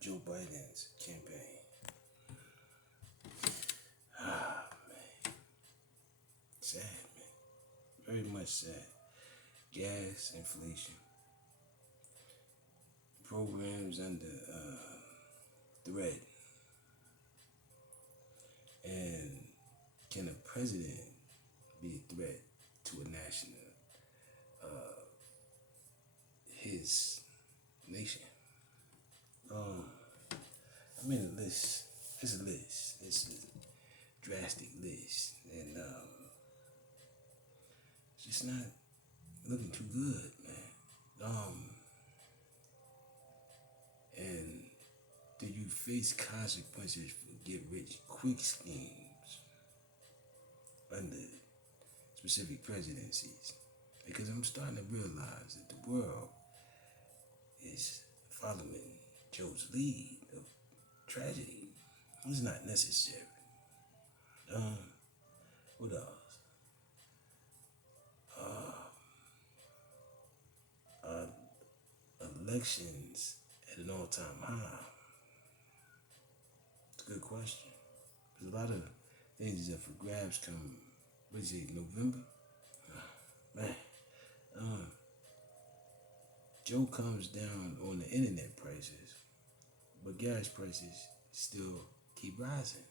Joe Biden's campaign. Ah, man. Sad, man. Very much sad. Gas, inflation, programs under threat. And can a president be a threat to a national, his nation? I mean, a list. It's a list. It's a drastic list. And it's just not looking too good, man. And do you face consequences for get rich quick schemes under specific presidencies? Because I'm starting to realize that the world is following Joe's lead of tragedy. It's not necessary. What else? Elections at an all-time high. It's a good question. There's a lot of things that for grabs come, what is it, November? Man, Joe comes down on the internet prices, but gas prices still keep rising.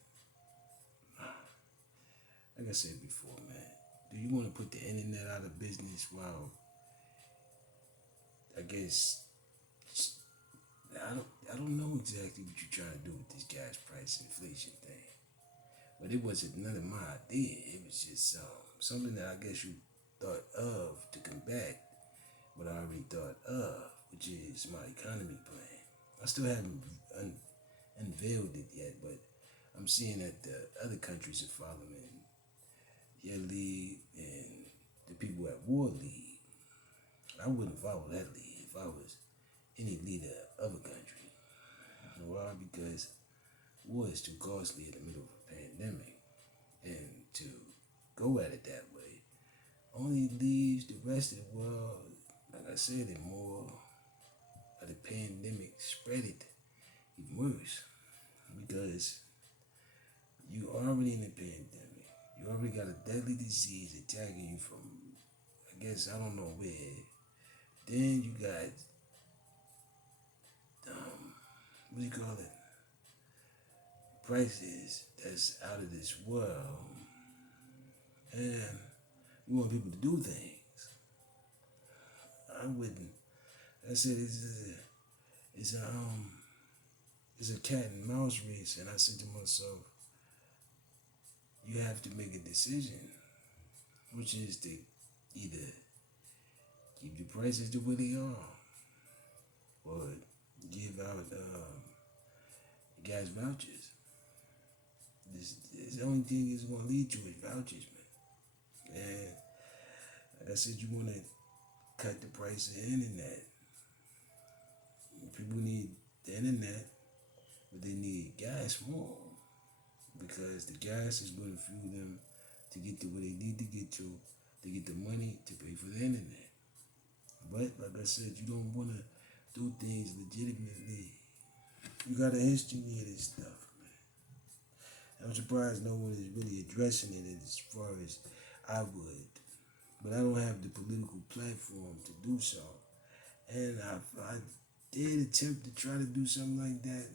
Like I said before, man, do you want to put the internet out of business while, I guess, I don't know exactly what you're trying to do with this gas price inflation thing, but it wasn't none of my idea. It was just something that I guess you thought of to combat what I already thought of, which is my economy plan. I still haven't unveiled it yet, but I'm seeing that the other countries are following your lead and the people at war lead. I wouldn't follow that lead if I was any leader of a country. Why? Because war is too costly in the middle of a pandemic. And to go at it that way only leaves the rest of the world, like I said, in more of the pandemic spread it even worse. Because you already in the pandemic. You already got a deadly disease attacking you from, I guess, I don't know where. Then you got what do you call it? Prices that's out of this world. And you want people to do things. I wouldn't. I said it's a cat and mouse race, and I said to myself, you have to make a decision, which is to either keep the prices the way they are, or give out gas vouchers. This the only thing it's going to lead to is vouchers, man. And like I said, you want to cut the price of the internet. People need the internet, but they need gas more, because the gas is going to fuel them to get to where they need to get the money to pay for the internet. But like I said, you don't want to do things legitimately. You got a history of this stuff, man. I'm surprised no one is really addressing it as far as I would. But I don't have the political platform to do so. And I did attempt to try to do something like that.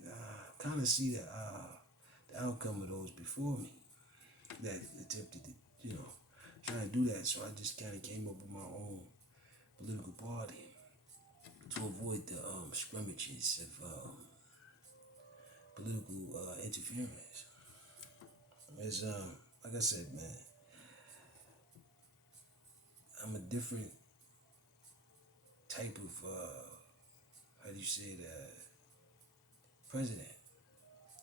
Kind of see the outcome of those before me that attempted to, try and do that. So I just kind of came up with my own political party to avoid the scrimmages of political interference. As like I said, man, I'm a different type of how do you say that, president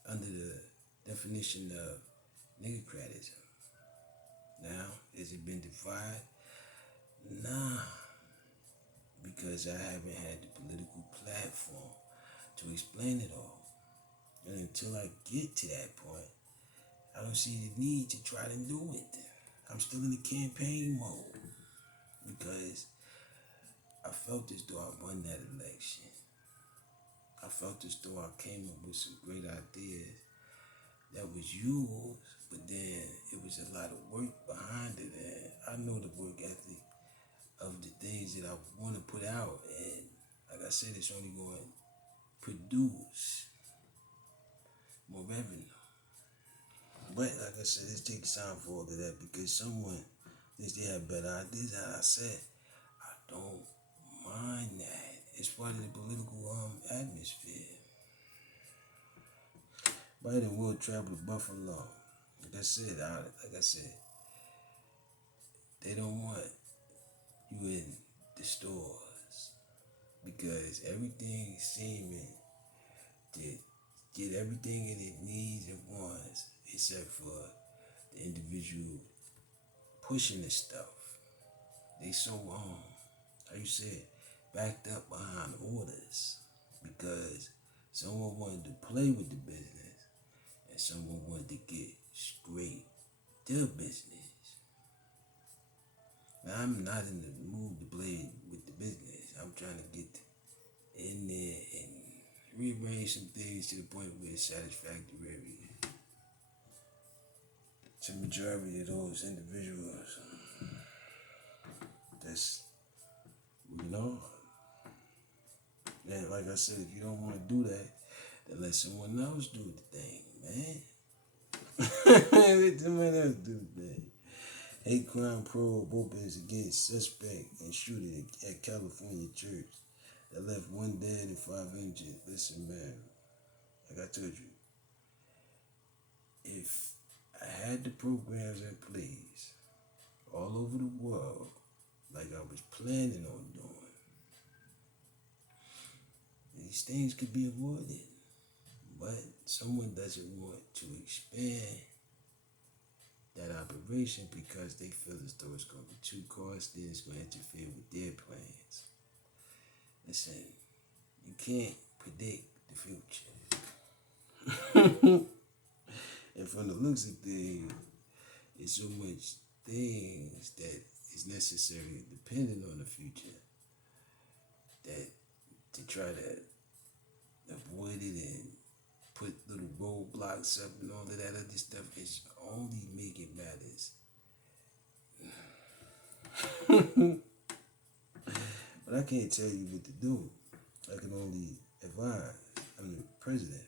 under the definition of niggocratism. Now, has it been defied? Nah, because I haven't had the political platform to explain it all. And until I get to that point, I don't see the need to try to do it. I'm still in the campaign mode because I felt as though I won that election. I felt as though I came up with some great ideas that was yours, but then it was a lot of work behind it, and I know the work ethic of the things that I want to put out, and like I said, it's only going to produce more revenue. But like I said, it takes time for all of that because someone thinks they have better ideas. And I said, I don't mind that. It's part of the political atmosphere. Biden will travel to Buffalo. Like I said, they don't want you in the stores because everything is seeming to get everything that it needs and wants, except for the individual pushing the stuff. They so how you say it, backed up behind orders because someone wanted to play with the business and someone wanted to get straight to business. Now, I'm not in the mood to play with the business. I'm trying to get in there and rearrange some things to the point where it's satisfactory to the majority of those individuals. That's moving on. And like I said, if you don't want to do that, then let someone else do the thing, man. Let someone else do the thing. Hate crime probe opens against suspect and shooting at California church that left one dead and 5 injured. Listen, man, like I told you, if I had the programs in place all over the world like I was planning on doing, these things could be avoided. But someone doesn't want to expand that operation because they feel as though it's going to be too costly, it's going to interfere with their plans. Listen, you can't predict the future. And from the looks of things, it's so much things that is necessary depending on the future that to try to avoid it and put little roadblocks up and all of that other stuff is only making matters. But I can't tell you what to do. I can only advise. I'm the president.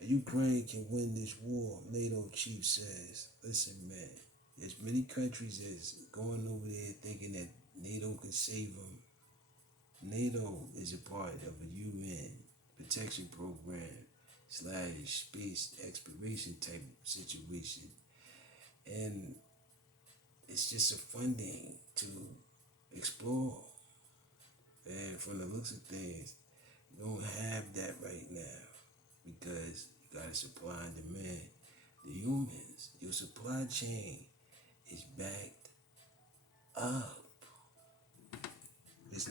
Ukraine can win this war, NATO chief says. Listen, man, there's many countries that's going over there thinking that NATO can save them. NATO is a part of a UN protection program / space exploration type situation. And it's just a funding to explore. And from the looks of things, you don't have that right now because you got to supply and demand the humans. Your supply chain is backed up. It's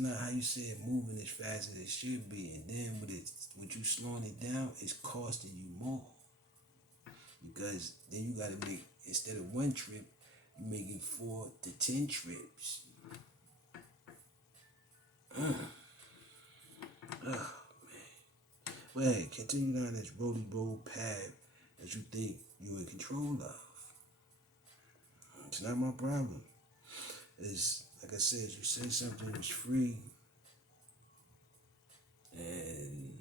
not how you say it moving as fast as it should be. And then with you slowing it down, it's costing you more. Because then you got to make, instead of one trip, you're making 4 to 10 trips. Oh, man. Well, hey, continue down this road path that you think you're in control of. It's not my problem. It's, like I said, you said something was free and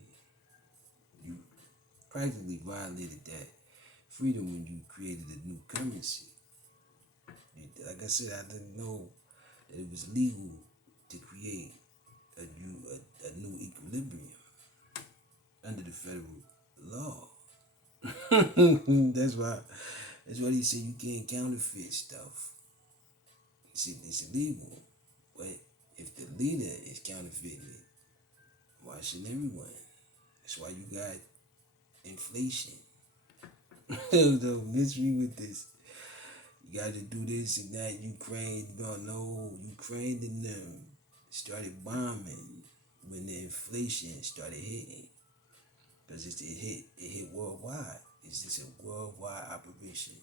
you practically violated that freedom when you created a new currency. Like I said, I didn't know that it was legal to create a new equilibrium under the federal law. That's why he said you can't counterfeit stuff. See, it's illegal. But if the leader is counterfeiting it, why shouldn't everyone? That's why you got inflation. The mystery with this. You got to do this and that. Ukraine and them started bombing when the inflation started hitting. Because it hit worldwide. It's just a worldwide operation.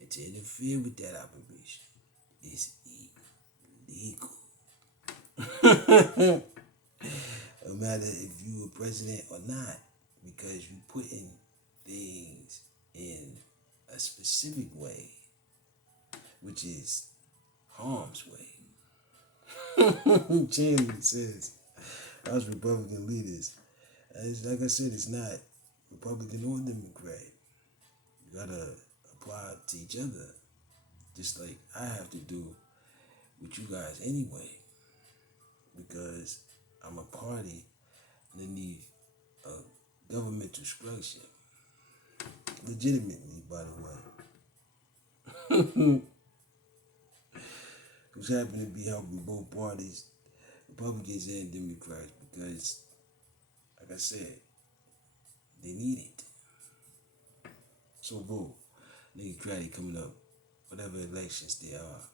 And to interfere with that operation is illegal. matter if you a president or not, because you putting things in a specific way, which is harm's way. Chandler says, us Republican leaders, like I said, it's not Republican or Democrat. You gotta apply it to each other, just like I have to do with you guys anyway, because I'm a party underneath a governmental structure. Legitimately, by the way. Who's happen to be helping both parties, Republicans and Democrats, because, like I said, they need it. So vote Democratic coming up, whatever elections there are,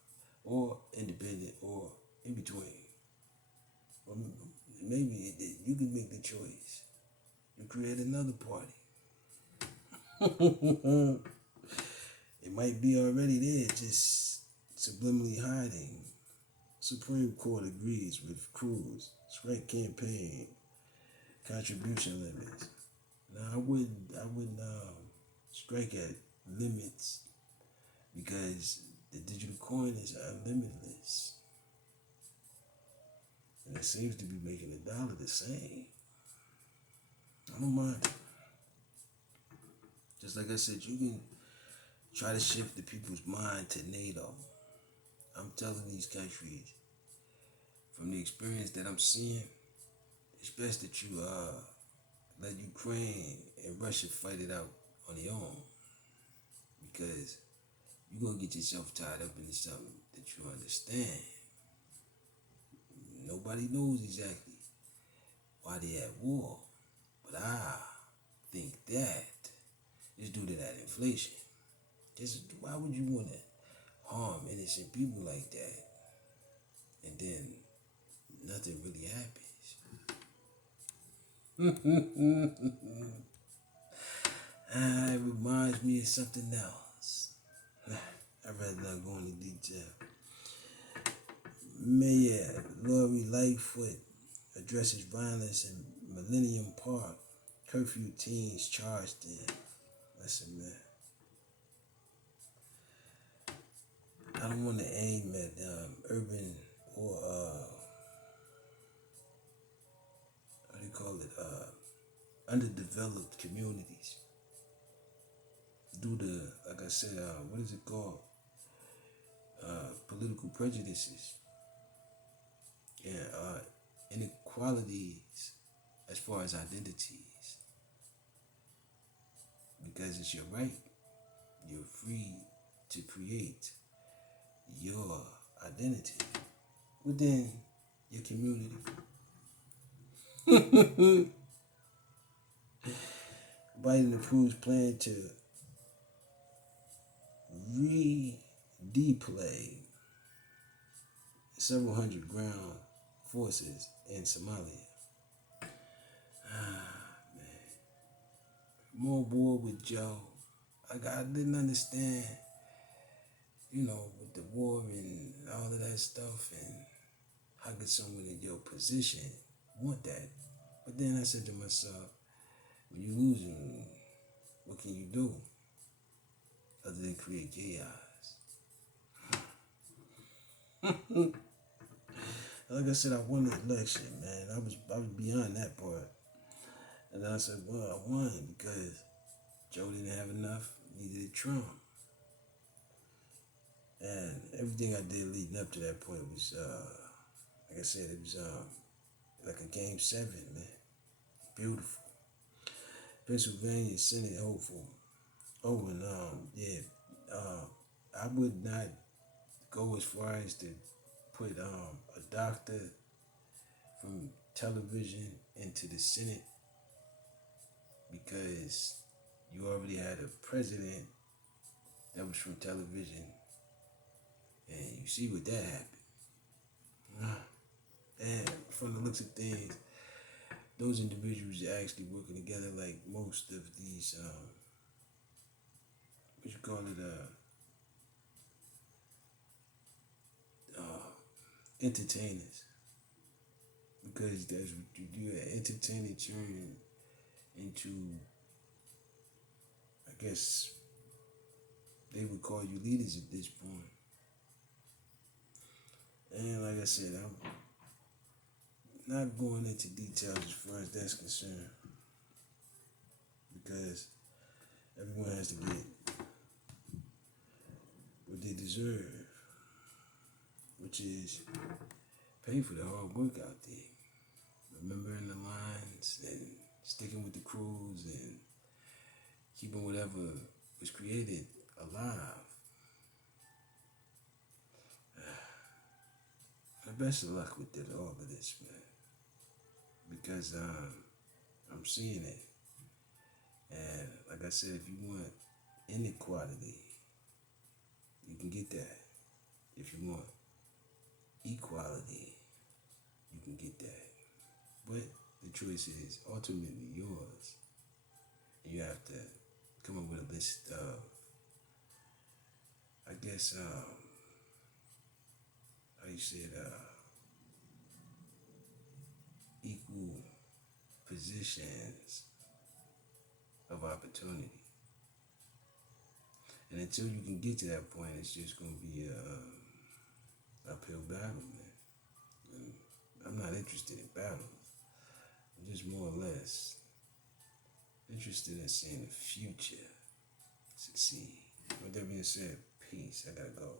or independent, or in between. Or maybe you can make the choice. You create another party. It might be already there, just subliminally hiding. Supreme Court agrees with Cruz. Strike campaign contribution limits. Now I wouldn't strike at limits, because the digital coin is limitless, and it seems to be making the dollar the same. I don't mind it. Just like I said, you can try to shift the people's mind to NATO. I'm telling these countries, from the experience that I'm seeing, it's best that you let Ukraine and Russia fight it out on their own, because you're going to get yourself tied up into something that you understand. Nobody knows exactly why they're at war, but I think that it's due to that inflation. Why would you want to harm innocent people like that, and then nothing really happens? It reminds me of something else. I'd rather not go into detail. Mayor Lori Lightfoot addresses violence in Millennium Park. Curfew teens charged in. Listen, man. I don't want to aim at urban or how do you call it? Underdeveloped communities. Due to, like I said, what is it called? Political prejudices and inequalities as far as identities. Because it's your right. You're free to create your identity within your community. Biden approves plan to redeploy several hundred ground forces in Somalia. Man. More war with Joe. I didn't understand, with the war and all of that stuff, and how could someone in your position want that? But then I said to myself, when you're losing, what can you do other than create chaos? Like I said, I won the election, man. I was beyond that part. And then I said, well, I won because Joe didn't have enough, neither did Trump. And everything I did leading up to that point was, like I said, it was like a game 7, man. Beautiful. Pennsylvania Senate hopeful. Oh, and I would not go as far as to put a doctor from television into the Senate, because you already had a president that was from television, and you see what that happened. And from the looks of things, those individuals are actually working together like most of these, entertainers. because that's what you do. Entertaining turn into, I guess they would call you leaders at this point. And like I said, I'm not going into details as far as that's concerned, because everyone has to get what they deserve, which is pay for the hard work out there. Remembering the lines and sticking with the crews and keeping whatever was created alive. The best of luck with all of this, man. Because I'm seeing it. And like I said, if you want inequality, you can get that. If you want equality, you can get that. But the choice is ultimately yours. And you have to come up with a list of, I guess, how you said, equal positions of opportunity. And until you can get to that point, it's just going to be a uphill battle, man. And I'm not interested in battles. I'm just more or less interested in seeing the future succeed. With that being said, peace. I gotta go.